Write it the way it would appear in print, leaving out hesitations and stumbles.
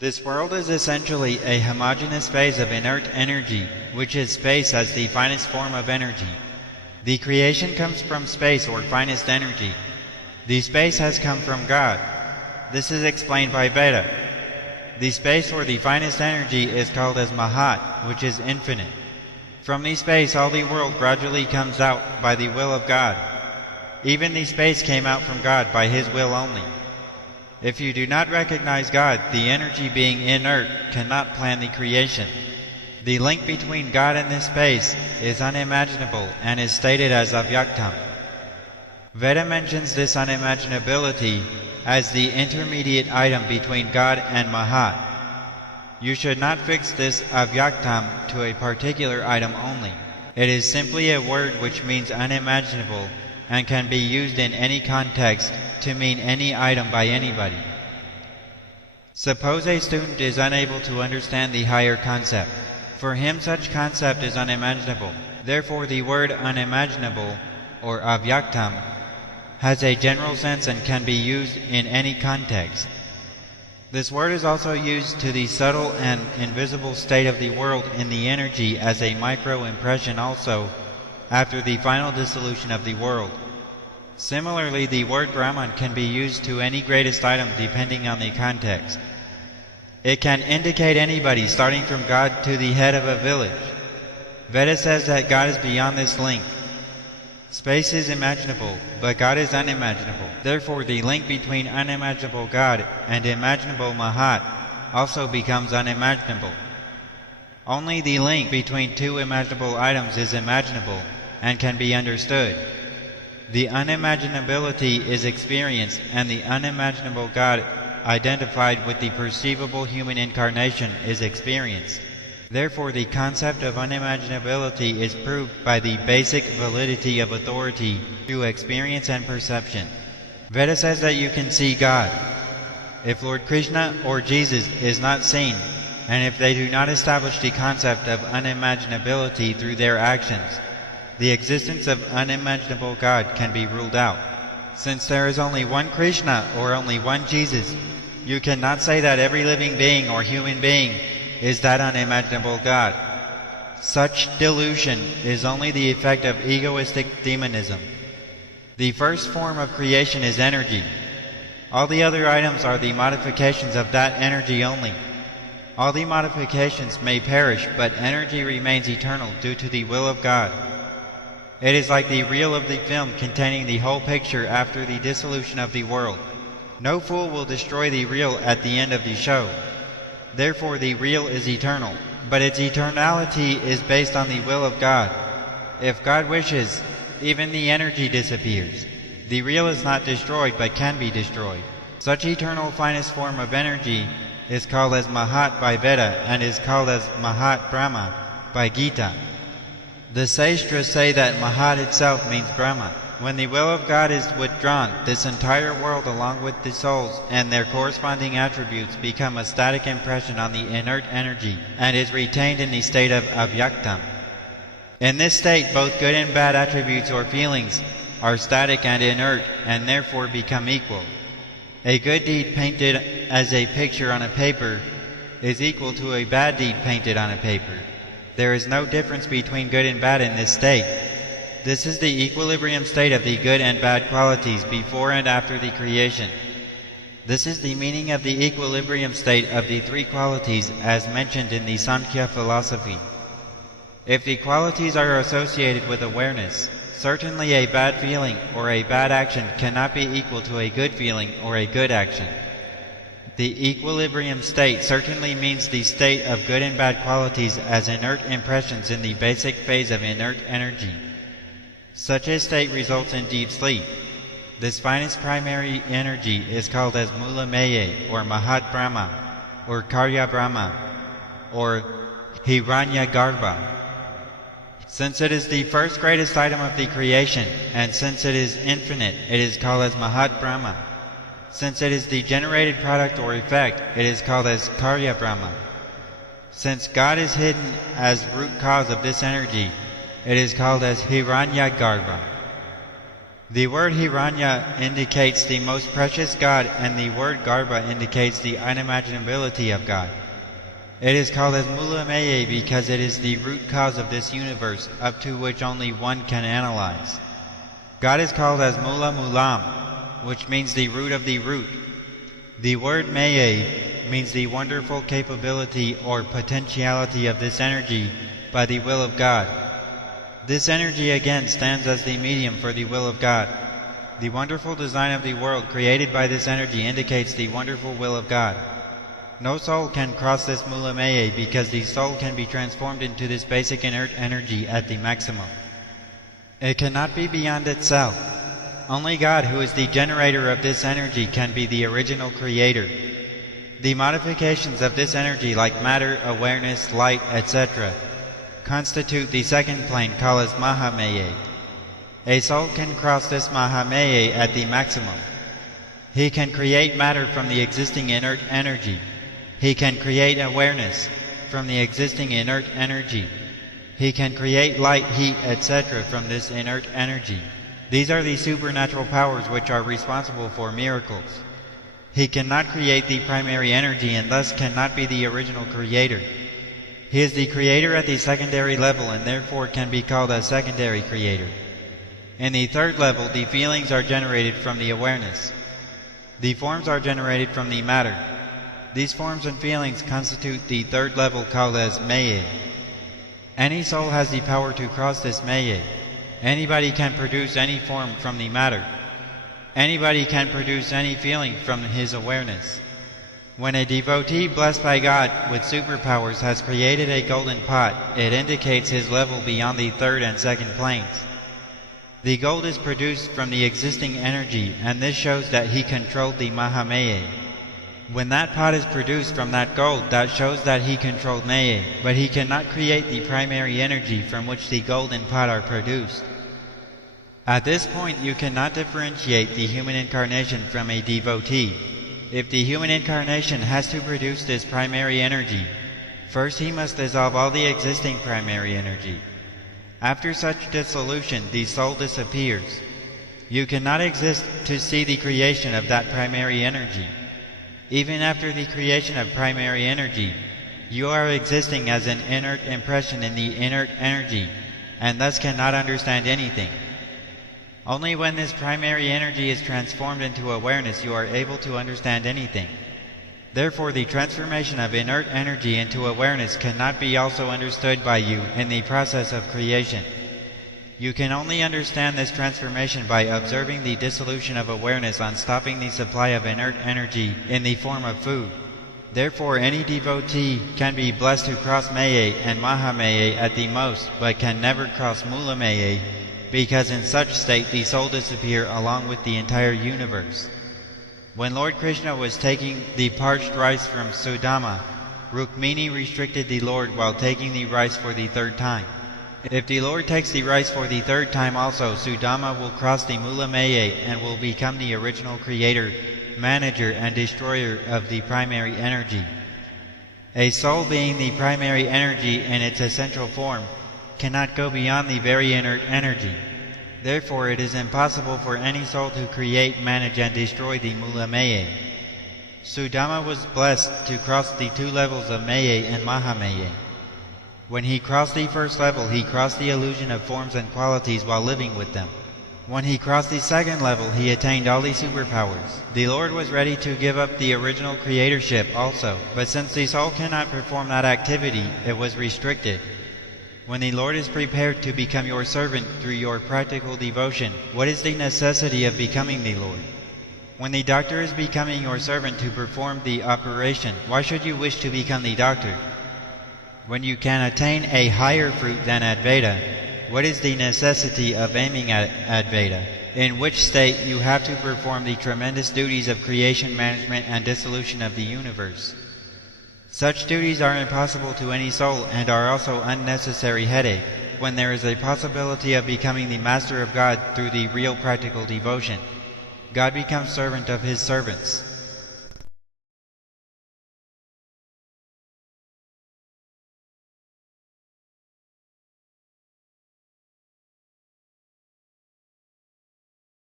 This world is essentially a homogeneous phase of inert energy, which is space as the finest form of energy. The creation comes from space or finest energy. The space has come from God. This is explained by Veda. The space or the finest energy is called as Mahat, which is infinite. From the space all the world gradually comes out by the will of God. Even the space came out from God by His will only. If you do not recognize God, the energy being inert cannot plan the creation. The link between God and this space is unimaginable and is stated as Avyaktam. Veda mentions this unimaginability as the intermediate item between God and Mahat. You should not fix this Avyaktam to a particular item only. It is simply a word which means unimaginable and can be used in any context to mean any item by anybody. Suppose a student is unable to understand the higher concept. For him such concept is unimaginable. Therefore the word unimaginable, or Avyaktam, has a general sense and can be used in any context. This word is also used to the subtle and invisible state of the world in the energy as a micro-impression also, after the final dissolution of the world. Similarly, the word Brahman can be used to any greatest item depending on the context. It can indicate anybody, starting from God to the head of a village. Veda says that God is beyond this link. Space is imaginable, but God is unimaginable. Therefore, the link between unimaginable God and imaginable Mahat also becomes unimaginable. Only the link between two imaginable items is imaginable and can be understood. The unimaginability is experienced, and the unimaginable God identified with the perceivable human incarnation is experienced. Therefore, the concept of unimaginability is proved by the basic validity of authority through experience and perception. Veda says that you can see God. If Lord Krishna or Jesus is not seen, and if they do not establish the concept of unimaginability through their actions, the existence of unimaginable God can be ruled out. Since there is only one Krishna or only one Jesus, you cannot say that every living being or human being is that unimaginable God. Such delusion is only the effect of egoistic demonism. The first form of creation is energy. All the other items are the modifications of that energy only. All the modifications may perish, but energy remains eternal due to the will of God. It is like the reel of the film containing the whole picture after the dissolution of the world. No fool will destroy the reel at the end of the show. Therefore the reel is eternal, but its eternality is based on the will of God. If God wishes, even the energy disappears. The reel is not destroyed, but can be destroyed. Such eternal finest form of energy is called as Mahat by Veda and is called as Mahat Brahma by Gita. The Sastras say that Mahat itself means Brahma. When the will of God is withdrawn, this entire world along with the souls and their corresponding attributes become a static impression on the inert energy and is retained in the state of Avyaktam. In this state, both good and bad attributes or feelings are static and inert and therefore become equal. A good deed painted as a picture on a paper is equal to a bad deed painted on a paper. There is no difference between good and bad in this state. This is the equilibrium state of the good and bad qualities before and after the creation. This is the meaning of the equilibrium state of the three qualities as mentioned in the Sankhya philosophy. If the qualities are associated with awareness, certainly a bad feeling or a bad action cannot be equal to a good feeling or a good action. The equilibrium state certainly means the state of good and bad qualities as inert impressions in the basic phase of inert energy. Such a state results in deep sleep. This finest primary energy is called as Mula Meye, or Mahat Brahma, or Karya Brahma, or Hiranyagarbha. Since it is the first greatest item of the creation, and since it is infinite, it is called as Mahat Brahma. Since it is the generated product or effect, it is called as Karya Brahma. Since God is hidden as root cause of this energy, it is called as Hiranyagarbha. The word Hiranya indicates the most precious God, and the word Garbha indicates the unimaginability of God. It is called as Mula Maya because it is the root cause of this universe, up to which only one can analyze. God is called as Mula Mulam, which means the root of the root. The word Maya means the wonderful capability or potentiality of this energy by the will of God. This energy again stands as the medium for the will of God. The wonderful design of the world created by this energy indicates the wonderful will of God. No soul can cross this Mula Maya because the soul can be transformed into this basic inert energy at the maximum. It cannot be beyond itself. Only God, who is the generator of this energy, can be the original creator. The modifications of this energy, like matter, awareness, light, etc., constitute the second plane called as Mahamaya. A soul can cross this Mahamaya at the maximum. He can create matter from the existing inert energy. He can create awareness from the existing inert energy. He can create light, heat, etc. from this inert energy. These are the supernatural powers which are responsible for miracles. He cannot create the primary energy and thus cannot be the original creator. He is the creator at the secondary level and therefore can be called a secondary creator. In the third level, the feelings are generated from the awareness. The forms are generated from the matter. These forms and feelings constitute the third level called as Maya. Any soul has the power to cross this Maya. Anybody can produce any form from the matter. Anybody can produce any feeling from his awareness. When a devotee blessed by God with superpowers has created a golden pot, it indicates his level beyond the third and second planes. The gold is produced from the existing energy, and this shows that he controlled the Mahamaya. When that pot is produced from that gold, that shows that he controlled Maya, but he cannot create the primary energy from which the gold and pot are produced. At this point, you cannot differentiate the human incarnation from a devotee. If the human incarnation has to produce this primary energy, first he must dissolve all the existing primary energy. After such dissolution, the soul disappears. You cannot exist to see the creation of that primary energy. Even after the creation of primary energy, you are existing as an inert impression in the inert energy, and thus cannot understand anything. Only when this primary energy is transformed into awareness you are able to understand anything. Therefore, the transformation of inert energy into awareness cannot be also understood by you in the process of creation. You can only understand this transformation by observing the dissolution of awareness on stopping the supply of inert energy in the form of food. Therefore, any devotee can be blessed to cross Maya and Mahamaya at the most, but can never cross Mula Maya, because in such state the soul disappears along with the entire universe. When Lord Krishna was taking the parched rice from Sudama, Rukmini restricted the Lord while taking the rice for the third time. If the Lord takes the rice for the third time also, Sudama will cross the Mula Maya and will become the original creator, manager, and destroyer of the primary energy. A soul being the primary energy in its essential form cannot go beyond the very inert energy. Therefore, it is impossible for any soul to create, manage, and destroy the Mula Maya. Sudama was blessed to cross the two levels of Maya and Mahamaya. When he crossed the first level, he crossed the illusion of forms and qualities while living with them. When he crossed the second level, he attained all the superpowers. The Lord was ready to give up the original creatorship also, but since the soul cannot perform that activity, it was restricted. When the Lord is prepared to become your servant through your practical devotion, what is the necessity of becoming the Lord? When the doctor is becoming your servant to perform the operation, why should you wish to become the doctor? When you can attain a higher fruit than advaita, what is the necessity of aiming at advaita, in which state you have to perform the tremendous duties of creation, management, and dissolution of the universe? Such duties are impossible to any soul and are also unnecessary headache, when there is a possibility of becoming the master of God through the real practical devotion. God becomes servant of his servants.